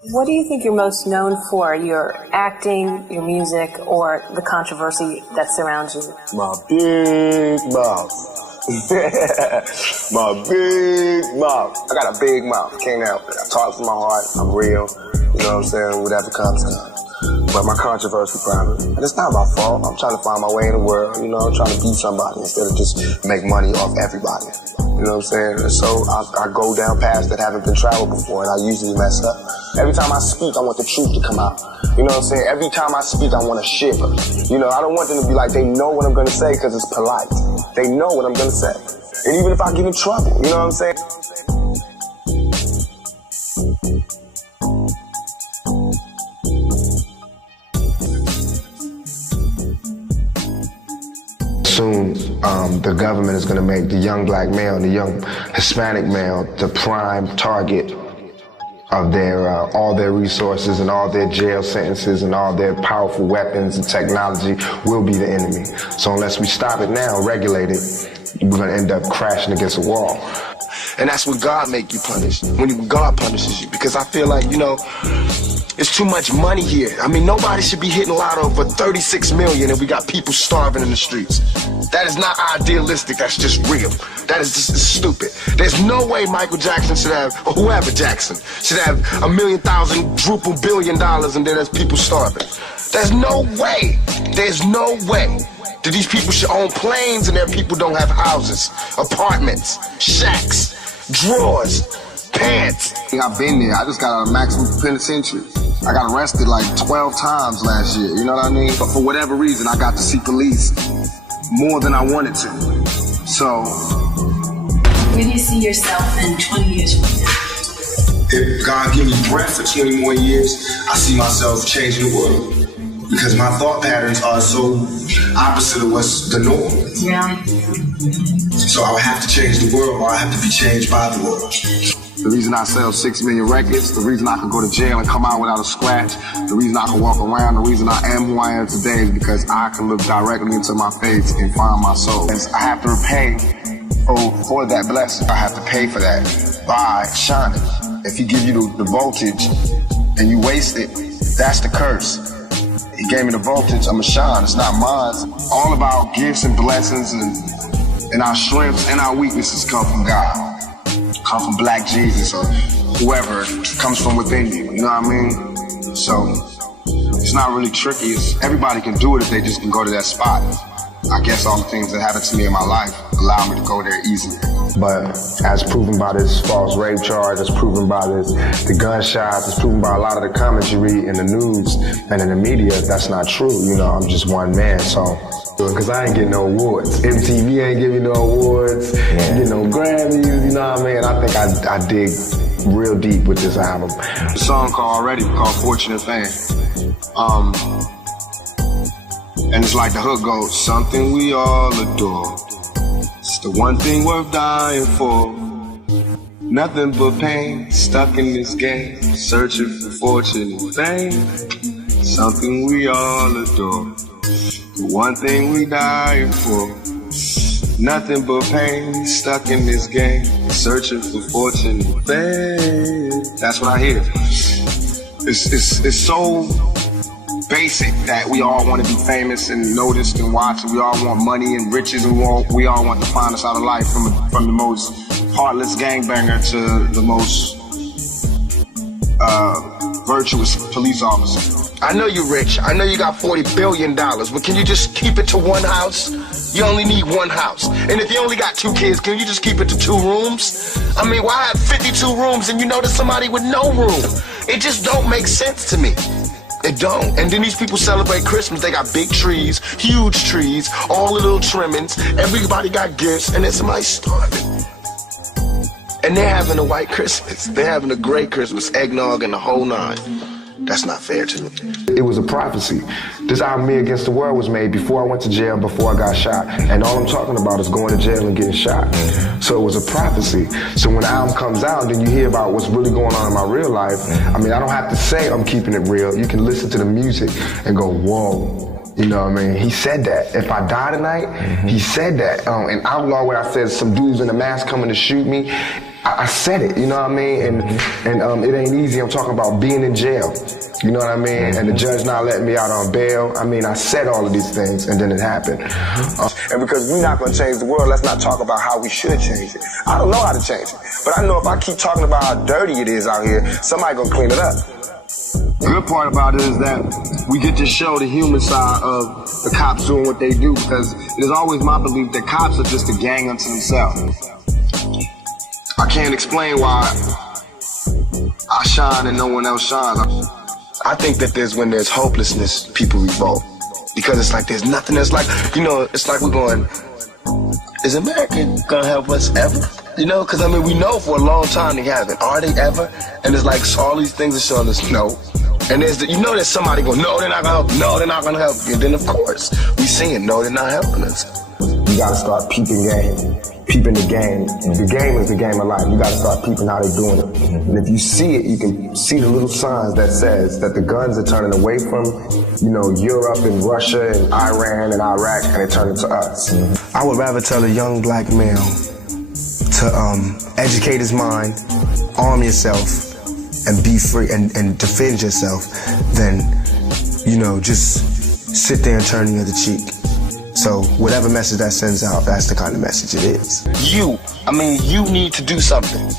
What do you think you're most known for? Your acting, your music, or the controversy that surrounds you? My big mouth. My big mouth. I got a big mouth. Can't help it. I talk from my heart. I'm real. You know what I'm saying? Whatever comes, comes. But my controversy problem, and it's not my fault. I'm trying to find my way in the world. You know, I'm trying to be somebody instead of just make money off everybody. You know what I'm saying? And so I go down paths that haven't been traveled before, and I usually mess up. Every time I speak, I want the truth to come out. You know what I'm saying? Every time I speak, I want to shiver. You know, I don't want them to be like, they know what I'm going to say because it's polite. They know what I'm going to say. And even if I get in trouble, you know what I'm saying? Soon, the government is going to make the young black male and the young Hispanic male the prime target of their all their resources and all their jail sentences and all their powerful weapons and technology will be the enemy. So unless we stop it now, regulate it, we're going to end up crashing against a wall. And that's when God make you punish, when God punishes you. Because I feel like, you know, it's too much money here. I mean, nobody should be hitting lotto for 36 million and we got people starving in the streets. That is not idealistic, that's just real. That is just stupid. There's no way Michael Jackson should have, or whoever Jackson, should have $1 million, $1 billion and then there's people starving. There's no way. There's no way that these people should own planes and their people don't have houses, apartments, shacks, drawers, pants. I've been there. I just got out of maximum penitentiary. I got arrested like 12 times last year, you know what I mean? But for whatever reason, I got to see police more than I wanted to. So, where do you see yourself in 20 years from now? If God give me breath for 20 more years, I see myself changing the world. Because my thought patterns are so opposite of what's the norm. Really? So I would have to change the world, or I have to be changed by the world. The reason I sell 6 million records, the reason I can go to jail and come out without a scratch, the reason I can walk around, the reason I am who I am today is because I can look directly into my face and find my soul. I have to repay for that blessing. I have to pay for that by shining. If he give you the voltage and you waste it, that's the curse. He gave me the voltage, I'ma shine, it's not mine. All of our gifts and blessings and our strengths and our weaknesses come from God. Come from Black Jesus or whoever comes from within you, you know what I mean? So, it's not really tricky. Everybody can do it if they just can go to that spot. I guess all the things that happened to me in my life allow me to go there easily. But as proven by this false rape charge, as proven by the gunshots, as proven by a lot of the comments you read in the news and in the media, that's not true. You know, I'm just one man, so. Because I ain't getting no awards. MTV ain't giving no awards, you know, Grammys, you know what I mean? I think I dig real deep with this album. The song called Fortunate Fan. And it's like the hook goes, something we all adore. It's the one thing worth dying for. Nothing but pain, stuck in this game, searching for fortune and fame. Something we all adore. The one thing we dying for. Nothing but pain, stuck in this game, searching for fortune and fame. That's what I hear. It's so basic that we all want to be famous and noticed and watched. We all want money and riches, and we all want to find us out of life from the most heartless gangbanger to the most virtuous police officer. I know you're rich. I know you got $40 billion, but can you just keep it to one house? You only need one house. And if you only got 2 kids, can you just keep it to 2 rooms? I mean, why have 52 rooms and you know there's somebody with no room? It just don't make sense to me. It don't. And then these people celebrate Christmas. They got big trees, huge trees, all the little trimmings. Everybody got gifts, and then somebody's starving. And they're having a white Christmas. They're having a great Christmas, eggnog and the whole nine. That's not fair to me. It was a prophecy. This album, Me Against the World, was made before I went to jail, before I got shot. And all I'm talking about is going to jail and getting shot. So it was a prophecy. So when the album comes out, then you hear about what's really going on in my real life. I mean, I don't have to say I'm keeping it real. You can listen to the music and go, whoa. You know what I mean? He said that. If I die tonight, he said that. In Outlaw, where I said some dudes in a mask coming to shoot me, I said it, you know what I mean? And it ain't easy. I'm talking about being in jail, you know what I mean? And the judge not letting me out on bail. I mean, I said all of these things, and then it happened. And because we're not going to change the world, let's not talk about how we should change it. I don't know how to change it, but I know if I keep talking about how dirty it is out here, somebody going to clean it up. The good part about it is that we get to show the human side of the cops doing what they do, because it is always my belief that cops are just a gang unto themselves. I can't explain why I shine and no one else shines. I think that when there's hopelessness, people revolt. Because it's like there's nothing that's like, you know, it's like we're going, is America gonna help us ever? You know, because I mean, we know for a long time they haven't. Are they ever? And it's like all these things are showing us no. And you know there's somebody going, no, they're not gonna help. No, they're not gonna help you. And then of course, we seeing, no, they're not helping us. You gotta start peeping the game. The game is the game of life. You gotta start peeping how they're doing it. And if you see it, you can see the little signs that says that the guns are turning away from, you know, Europe and Russia and Iran and Iraq, and they're turning to us. I would rather tell a young black male to educate his mind, arm yourself, and be free and defend yourself than, you know, just sit there and turn the other cheek. So whatever message that sends out, that's the kind of message it is. You need to do something.